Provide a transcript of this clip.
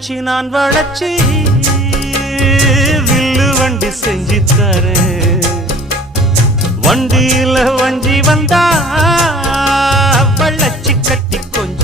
வச்சு நான் வளச்சி வில்லு வண்டி செஞ்சு தரேன். வண்டியில வஞ்சி வந்தா வளச்சி கட்டி கொஞ்சம்